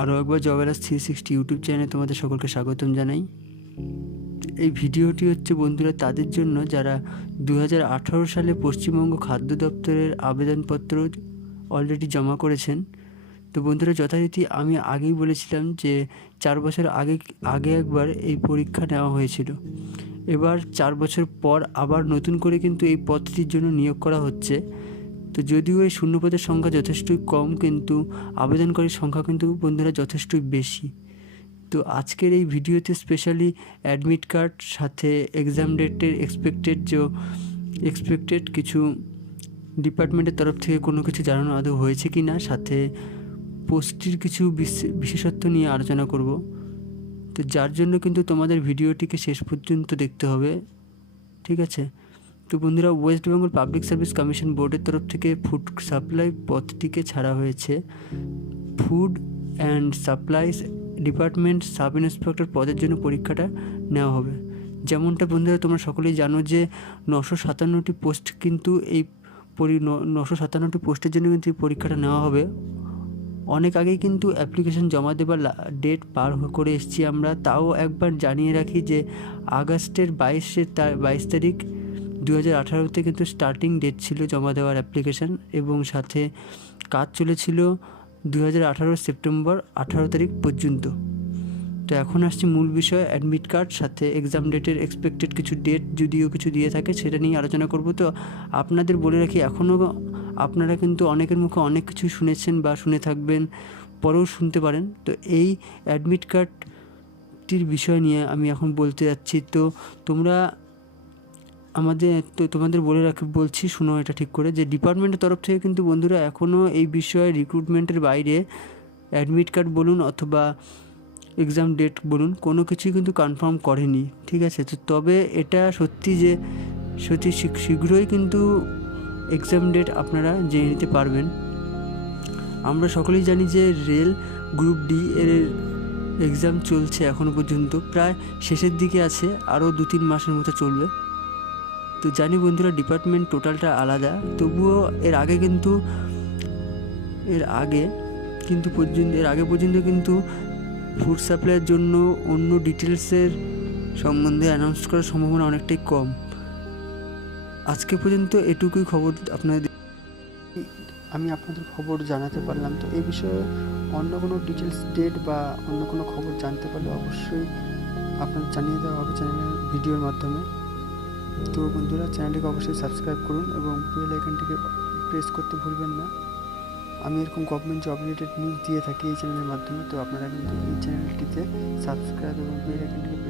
আরও একবার জবেরাস 360 ইউটিউব চ্যানেলে তোমাদের সকলকে স্বাগতম জানাই। এই ভিডিওটি হচ্ছে বন্ধুরা তাদের জন্য যারা 2018 সালে পশ্চিমবঙ্গ খাদ্য দপ্তরের আবেদনপত্র অলরেডি জমা করেছেন। তো বন্ধুরা, যথারীতি আমি আগেই বলেছিলাম যে 4 বছর আগে একবার এই পরীক্ষা নেওয়া হয়েছিল। এবার 4 বছর পর আবার নতুন করে কিন্তু এই পদটির জন্য নিয়োগ করা হচ্ছে। তো যদিও এই শূন্যপদের সংখ্যা যথেষ্টই কম, কিন্তু আবেদনকারীর সংখ্যা কিন্তু বন্ধুরা যথেষ্টই বেশি। তো আজকের এই ভিডিওতে স্পেশালি অ্যাডমিট কার্ড সাথে এক্সাম ডেটের এক্সপেক্টেড কিছু ডিপার্টমেন্টের তরফ থেকে কোনো কিছু জানানো আদৌ হয়েছে কি না, সাথে পোস্টটির কিছু বিশেষত্ব নিয়ে আলোচনা করব। তো যার জন্য কিন্তু তোমাদের ভিডিওটিকে শেষ পর্যন্ত দেখতে হবে, ঠিক আছে? তো বন্ধুরা, West Bengal public service commission বোর্ডের তরফ থেকে ফুড সাপ্লাই পদটিকে ছাড়া হয়েছে। Food and supplies department sub inspector পদের জন্য পরীক্ষাটা নেওয়া হবে। যেমনটা বন্ধুরা তোমরা সকলেই জানো যে 957টি পোস্ট কিন্তু এই 957টি পোস্টের জন্য কিন্তু এই পরীক্ষাটা নেওয়া হবে। অনেক আগেই কিন্তু অ্যাপ্লিকেশন জমা দেবার ডেট পার করে এসেছি আমরা। তাও একবার জানিয়ে রাখি যে আগস্টের 22 তারিখ 2018তে কিন্তু স্টার্টিং ডেট ছিল জমা দেওয়ার অ্যাপ্লিকেশান, এবং সাথে কাজ চলেছিল 2018 সেপ্টেম্বর 18 তারিখ পর্যন্ত। তো এখন আসছে মূল বিষয়, অ্যাডমিট কার্ড সাথে এক্সাম ডেটের এক্সপেক্টেড কিছু ডেট যদিও কিছু দিয়ে থাকে সেটা নিয়ে আলোচনা করব। তো আপনাদের বলে রাখি, এখনও আপনারা কিন্তু অনেকের মুখে অনেক কিছু শুনেছেন বা শুনে থাকবেন, পরেও শুনতে পারেন। তো এই অ্যাডমিট কার্ডটির বিষয় নিয়ে আমি এখন বলতে যাচ্ছি। তো তোমাদের বলছি, শুনো এটা ঠিক করে, যে ডিপার্টমেন্টের তরফ থেকে কিন্তু বন্ধুরা এখনও এই বিষয়ে রিক্রুটমেন্টের বাইরে অ্যাডমিট কার্ড বলুন অথবা এক্সাম ডেট বলুন কোনো কিছুই কিন্তু কনফার্ম করেনি, ঠিক আছে? তো তবে এটা সত্যি যে শীঘ্রই কিন্তু এক্সাম ডেট আপনারা জেনে নিতে পারবেন। আমরা সকলেই জানি যে রেল গ্রুপ ডি এর এক্সাম চলছে এখনও পর্যন্ত, প্রায় শেষের দিকে আছে, আরও 2-3 মাসের মতো চলবে। তো জানি বন্ধুরা ডিপার্টমেন্ট টোটালটা আলাদা, তবুও এর আগে পর্যন্ত কিন্তু ফুড সাপ্লাইয়ের জন্য অন্য ডিটেলসের সম্বন্ধে অ্যানাউন্স করার সম্ভাবনা অনেকটাই কম। আজকে পর্যন্ত এটুকুই খবর আমি আপনাদের খবর জানাতে পারলাম। তো এই বিষয়ে অন্য কোনো ডিটেলস ডেট বা অন্য কোনো খবর জানতে পারলে অবশ্যই আপনাদের জানিয়ে দেওয়া হবে চ্যানেলের ভিডিওর মাধ্যমে। তো বন্ধুরা, চ্যানেলটিকে অবশ্যই সাবস্ক্রাইব করুন এবং বেল আইকনটিকে প্রেস করতে ভুলবেন না। আমি এরকম গভর্নমেন্ট জব রিলেটেড নিউজ দিয়ে থাকি এই চ্যানেলের মাধ্যমে। তো আপনারা কিন্তু এই চ্যানেলটিতে সাবস্ক্রাইব এবং বেল আইকনটিকে